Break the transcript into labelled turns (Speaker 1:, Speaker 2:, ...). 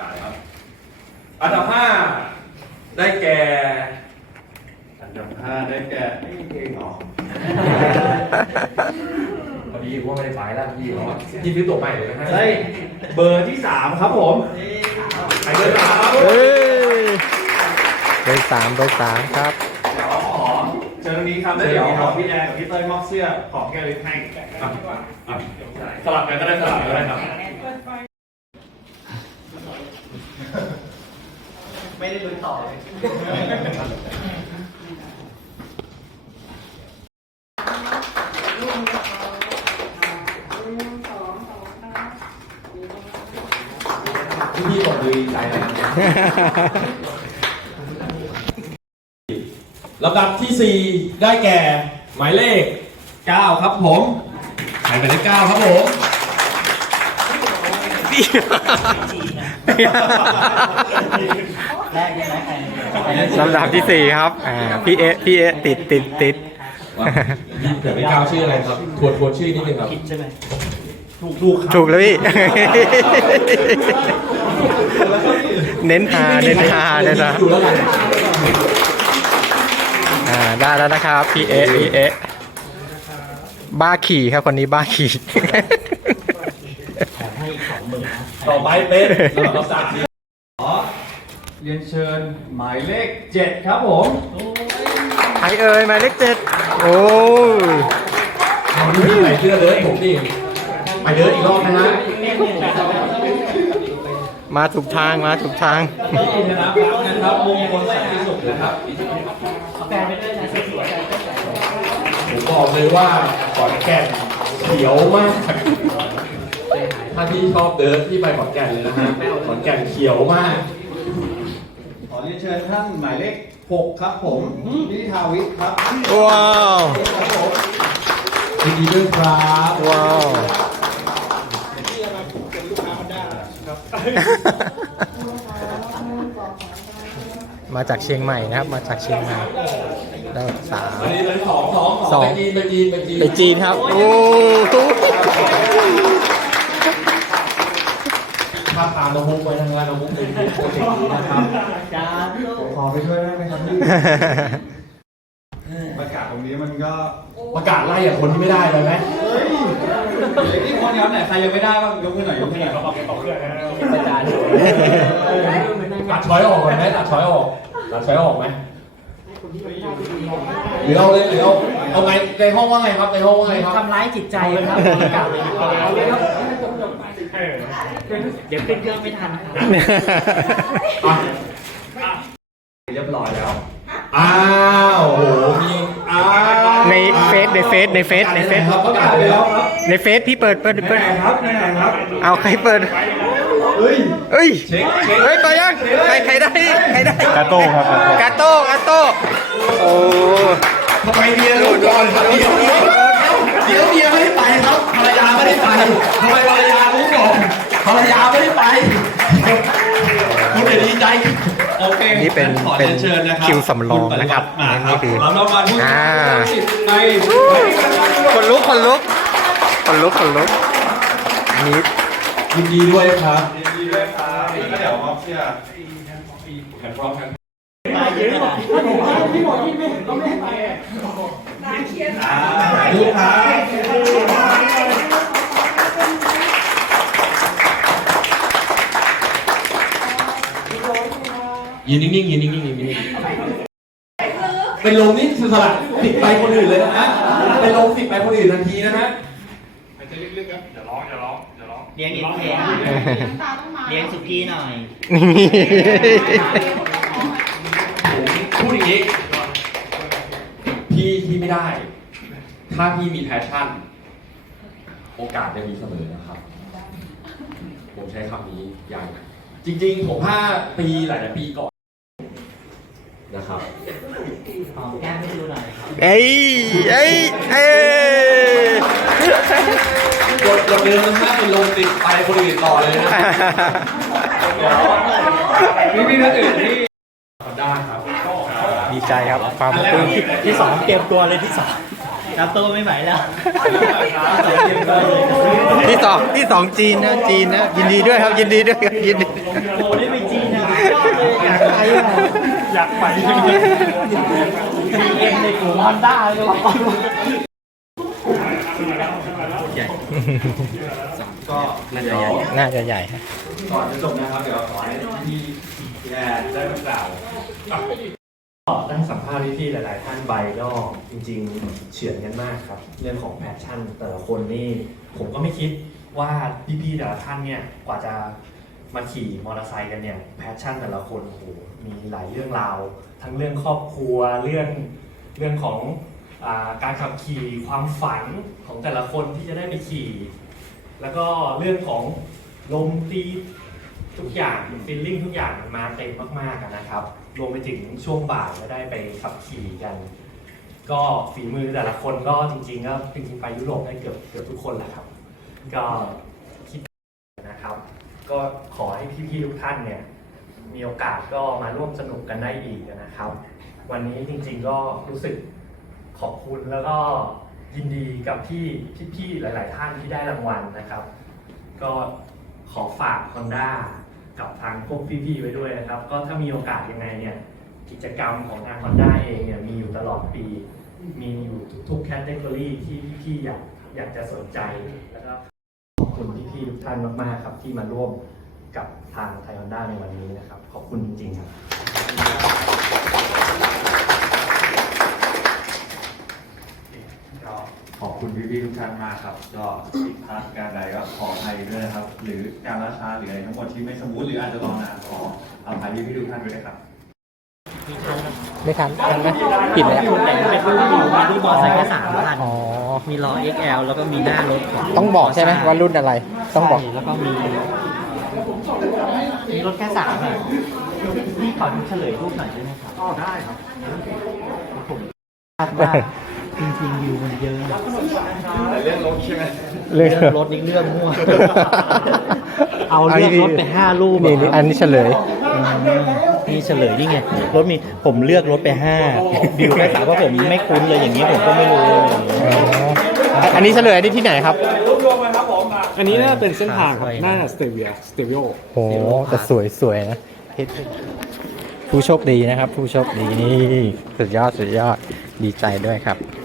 Speaker 1: กาศครับอันดับ5ได้แก่ไม่มีเพลงหรอพอดีว่าไม่ได้ไปแล้วพี่เขาที่ซื้อตั๋วใหม่เลยนะฮะได้เบอร์ที่3ครับผมใครเบอร์3ครับเบอร์3ครับเดี๋ยวขอเชิญตรงนี้ครับเดี๋ยวขอพี่แดงกับพี่เต้ยมอบเสื้อของแกลิฟให้สลับกันก็ได้ครับ
Speaker 2: ไม่ได้ลุ้นต่อเลย
Speaker 1: พี่บอกดีใจเลยลำดับที่4ได้แก่หมายเลข9ครับผมหมายเลข9ครับผม
Speaker 3: ลำดับที่4ครับพี่เอติด
Speaker 1: เดี๋ยวไม่ก้าวชื่ออะไรครับทวนชื่อนิดนึงครับ
Speaker 2: ใช่ไหม
Speaker 3: ถูกแล้วพี่ เน้นหาเลยนะได้แล้วนะครับพี่เอบ้าขี่ครับคนนี้บ้าขี่
Speaker 1: ต่อไปเป็นลำดับขอเรียนเชิญหมายเลข7ครับผม
Speaker 3: ใครหมายเลข7โอ้ย
Speaker 1: นี่ใส่เสื้อเลยผมนี่ไปเดินอีกรอบนะฮะ
Speaker 3: มาถูกทาง
Speaker 1: นะครับมงคลสันติสุขนะครับผมบอกเลยว่าขอนแก่นเขียวมากถ้าที่ชอบเดินที่ไปขอนแก่นเลยนะฮะขอนแก่นเขียวมากขอเรียนเชิญท่านหมายเลข6ครับผมนิทาวิทย์ครับ
Speaker 3: ว้าว
Speaker 1: ยินดีด้วยครับ
Speaker 3: ว้าวมาจากเชียงใหม่นะครับมาจากเชียงใหม่ได้3
Speaker 1: อันนี้เป็น2ไป
Speaker 3: จีนครับโอ้
Speaker 1: ถ้าตามน้องมุกไปทางงานน้องมุกเป็นโปรเจกต์นี้นะครับขอไปช่วยได้ไหมครับพี่ประกาศตรงนี้มันก็ประกาศไล่คนที่ไม่ได้เลยไหมที่คนย้อนไหนใครยังไม่ได้บ้างยกขึ้นหน่อยเขาบอกเพื่อนนะอาจารย์ตัดช้อยออกไหมตัดช้อยออกไหมหรือเอาเลยหรือเอาไงในห้องว่าไงครับในห้องว่าไงครับ
Speaker 2: ทำร้ายจิตใจครับประกาศเลยเดี๋ยวขึ้นเครื่องไม่ทัน
Speaker 1: เรียบร้อยแล้วอ้าวโหมี
Speaker 3: ในเฟซ
Speaker 1: ครับประกาศแล้วครับ
Speaker 3: ในเฟซพี่เปิด
Speaker 1: ครับ
Speaker 3: เอาใครเปิดเฮ้ยเปิดยังใครได้
Speaker 4: กาโต้ครับ
Speaker 3: กาโต้โอ้
Speaker 1: ทำไมเมียรู้ก่อนครับเดี๋ยวเมียไม่ได้ไปครับภรรยาไม่ได้ไปทำไมภรรยารู้ก่อนภรรยาไม่ได้ไปคุณจะดีใจโอเค
Speaker 3: นี่เป็นคิวสำรองนะครับนี่คือคนลุกนี่
Speaker 1: ยินดีด้วยครับเดี๋ยวมอบเสื้อกันพร้อมกัน
Speaker 2: มาเยอะพี่บอกที่ไม่ก็ไม่ไป
Speaker 1: ดูครับยืนนิ่งเป็นลมนี่คือสลัดติดไปคนอื่นเลยนะฮะเป็นลมติดไปคนอื่นทันทีนะฮะจะลึกๆครับอย่าร้อง
Speaker 2: เลี้ยงอีกเพลงเลี้ยงสุกี้หน่อย
Speaker 1: พูดอย่างนี้พี่ไม่ได้ถ้าพี่มีแพชชั่นโอกาสจะมีเสมอนะครับผมใช้คำนี้อย่างจริงๆผม5 ปีหลายปีก่อนนะครับ
Speaker 2: หอมแก้มให้ดูหน่อยครับ
Speaker 1: กดเดินนะฮะเป็นลมติดไปคนอื่นต่อเลยนะพี่ท่านอื่นที่ทำได้ครับ
Speaker 3: ดีใจครับความปลื้ม
Speaker 2: ที่2เตรียมตัวเลยที่2 รับตัวไม่ไหวแล้ว
Speaker 3: ที่สองจีนนะยินดีด้วยครับยินดีด้วยครับยินดี
Speaker 2: โอ้ได้ไปจีนนะยอดเลยอยากไปอ่ะ
Speaker 1: อยากไป
Speaker 2: เอ็มในกลุ่มฮอนด้าเลยว่ะ
Speaker 1: ก็น่าจะใหญ่
Speaker 3: น่าจะใหญ่ฮะ
Speaker 1: ก่อนจะจบนะครับเดี๋ยวขอให้พี่แย่ได้มากล่าวได้สัมภาษณ์พี่ๆหลายๆท่านไปก็จริงๆเฉือนกันมากครับเรื่องของแพชชั่นแต่ละคนนี่ผมก็ไม่คิดว่าพี่ๆแต่ละท่านเนี่ยกว่าจะมาขี่มอเตอร์ไซค์กันเนี่ยแพชชั่นแต่ละคนโอ้โหมีหลายเรื่องราวทั้งเรื่องครอบครัวเรื่องของการขับขี่ความฝันของแต่ละคนที่จะได้ไปขี่แล้วก็เรื่องของลมตีทุกอย่างฟีลลิ่งทุกอย่างมันมาเต็มมากๆนะครับรวมไปถึงช่วงบ่ายก็ได้ไปขับขี่กันก็ฝีมือแต่ละคนก็จริงๆไปยุโรปได้เกือบทุกคนแหละครับก็คิดนะครับก็ขอให้พี่ๆทุกท่านเนี่ยมีโอกาสก็มาร่วมสนุกกันได้อีกนะครับ วันนี้จริงๆก็รู้สึกขอบคุณแล้วก็ยินดีกับพี่ๆหลายๆท่านที่ได้รางวัลนะครับ ก็ขอฝาก Honda กับทางพวกพี่ๆไว้ด้วยนะครับก็ถ้ามีโอกาสยังไงเนี่ยกิจกรรมของทาง Honda เองเนี่ยมีอยู่ตลอดปีมีอยู่ทุกแคตตากรีที่พี่ๆอยากจะสนใจแล้วก็ขอบคุณพี่ๆทุกท่านมากๆครับที่มาร่วมกับทางไทย Honda ในวันนี้นะครับขอบคุณจริงๆครับ
Speaker 4: ขอบคุณพี่ๆทุกท่านมากครับก็ผิดพลาดการใดก็ขออภัยด้วยนะครับ หรือการล่าช้าหรืออะไรทั้งหมดที่ไม่สมูทหรืออาจจะรอนานขออภัยพี่ๆทุกท่านด้วยนะครับ
Speaker 3: ไม่ทันไหมผิดแล้ว
Speaker 2: แต่เป็นรุ่นที่มีรุ่นมอเตอร์ไซค์แค่3,000
Speaker 3: อ๋อ
Speaker 2: มีล้อ XL แล้วก็มีหน้ารถของ
Speaker 3: ต้องบอกใช่ไหมว่ารุ่นอะไรต้องบอก
Speaker 2: ใช่แล้วก็มีรถแค่3เลยพี่ขอดูเฉลยรูปหน่อยได้ไหมครับได้ครับผมคาดว่าจริงๆวิวมันเยอะ
Speaker 4: เรื่องรถใช่ไหม
Speaker 3: เรื่อง
Speaker 2: รถนี่เรื่องมั่ว เอาเลือกรถไป5 รูป
Speaker 3: นี่อันนี้เฉลย
Speaker 2: นี่เฉลยนี่ไงรถมีผมเลือกรถไป5วิวไป3ว่าผมไม่คุ้นเลยอย่างนี้ผมก็ไม่รู้เลย
Speaker 3: อันนี้เฉลยอันนี้ที่ไหนครับ
Speaker 5: อันนี้น่าจะเป็นเส้นทางครับน่าจะสเตเวีย
Speaker 3: โอ้แต่สวยนะผู้โชคดีนะครับ ผู้โชคดีนี่สุดยอดดีใจด้วยครับ